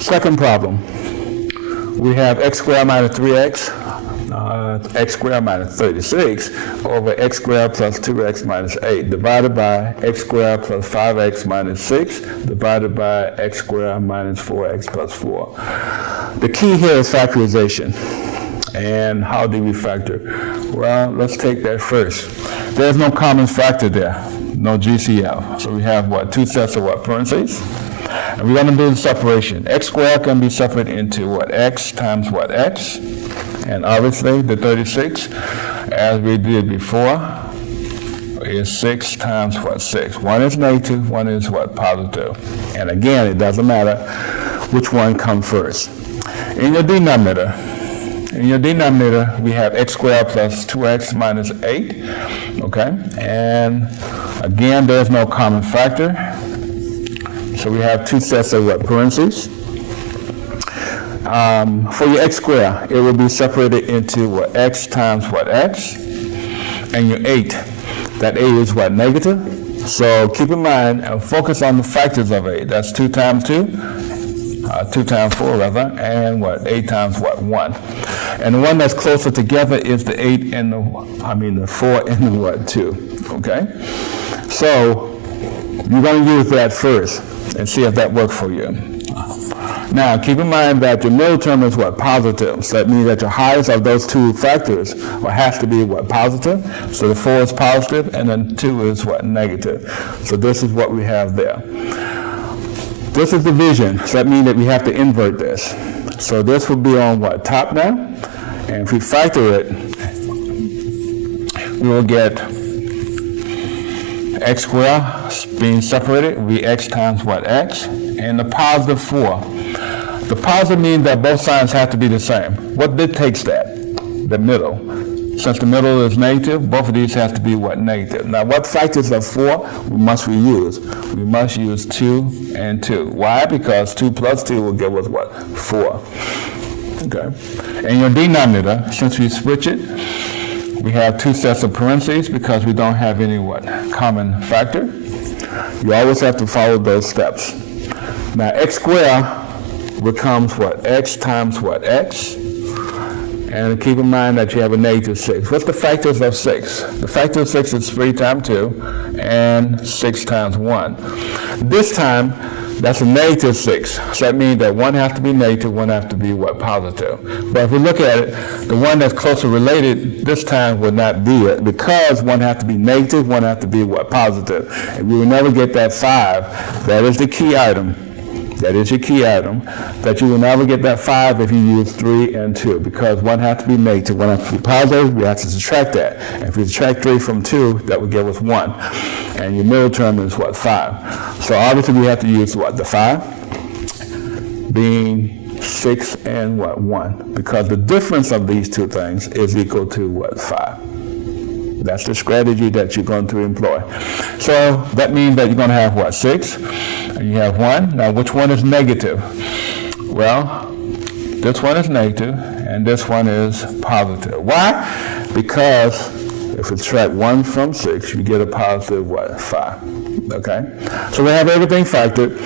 Second problem, we have x squared minus 3x, x squared minus 36 over x squared plus 2x minus 8 divided by x squared plus 5x minus 6 divided by x squared minus 4x plus 4. The key here is factorization. And how do we factor? Well, let's take that first. There's no common factor there, no GCF. So we have what? Two sets of what? Parentheses. And we're going to do the separation. X squared can be separated into what? X times what? X. And obviously the 36, as we did before, is 6 times what? 6. One is negative, one is what? Positive. And again, it doesn't matter which one comes first. In your denominator, we have x squared plus 2x minus 8, okay? And again, there's no common factor. So we have two sets of what? Parentheses. For your x squared, it will be separated into what? X times what? X. And your 8, that 8 is what? Negative. So keep in mind and focus on the factors of 8. That's 2 times 2. 2 times 4 rather, and what? 8 times what? 1. And the one that's closer together is the 8 and the 4 and the what? 2. Okay? So you're going to use that first and see if that works for you. Now keep in mind that your middle term is what? Positive. So that means that your highest of those two factors has to be what? Positive. So the 4 is positive and then 2 is what? Negative. So this is what we have there. This is division, so that means that we have to invert this. So this will be on what? Top now. And if we factor it, we will get x squared being separated will be x times what? X. And the positive 4. The positive means that both signs have to be the same. What dictates that? The middle. Since the middle is negative, both of these have to be what? Negative. Now, what factors of 4 must we use? We must use 2 and 2. Why? Because 2 plus 2 will give us what? 4. Okay. In your denominator, since we switch it, we have two sets of parentheses because we don't have any what? Common factor. You always have to follow those steps. Now, x squared becomes what? X times what? X. And keep in mind that you have a negative 6. What's the factors of 6? The factor of 6 is 3 times 2 and 6 times 1. This time, that's a negative 6. So that means that one has to be negative, one has to be what? Positive. But if we look at it, the one that's closer related this time would not be it because one has to be negative, one has to be what? Positive. And we will never get that 5. That is the key item. That is your key item, that you will never get that 5 if you use 3 and 2, because one has to be negative, one has to be positive, we have to subtract that. And if we subtract 3 from 2, that would give us 1. And your middle term is what? 5. So obviously we have to use what? The 5, being 6 and what? 1, because the difference of these two things is equal to what? 5. That's the strategy that you're going to employ. So that means that you're going to have what? 6. And you have 1. Now, which one is negative? Well, this one is negative, and this one is positive. Why? Because if we subtract 1 from 6, you get a positive what? 5. Okay? So we have everything factored.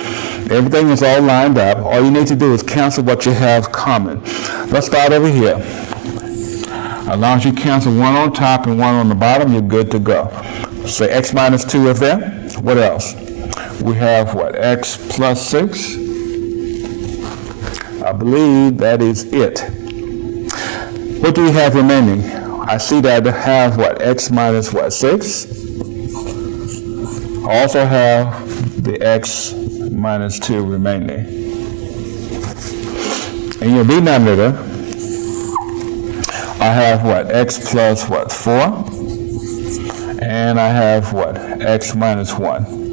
Everything is all lined up. All you need to do is cancel what you have common. Let's start over here. As long as you cancel 1 on top and 1 on the bottom, you're good to go. So x minus 2 is there. What else? We have what? X plus 6. I believe that is it. What do we have remaining? I see that I have what? X minus what? 6. I also have the x minus 2 remaining. In your denominator, I have what? X plus what? 4. And I have what? X minus 1.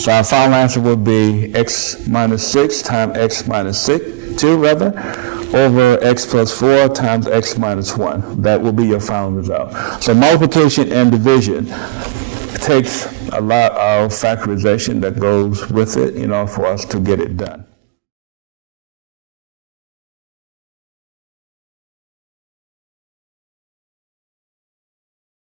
So our final answer would be x minus 6 times x minus 2 rather, over x plus 4 times x minus 1. That will be your final result. So multiplication and division takes a lot of factorization that goes with it, for us to get it done.